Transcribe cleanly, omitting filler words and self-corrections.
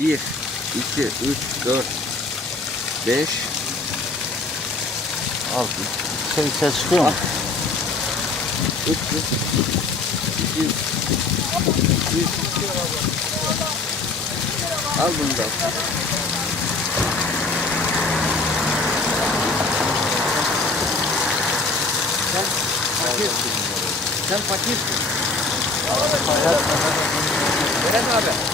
1, 2, 3, 4, 5, 6. Ses çıkıyor mu? 300, 200, 300. Al bunu da. Sen fakirsin. Berat abi.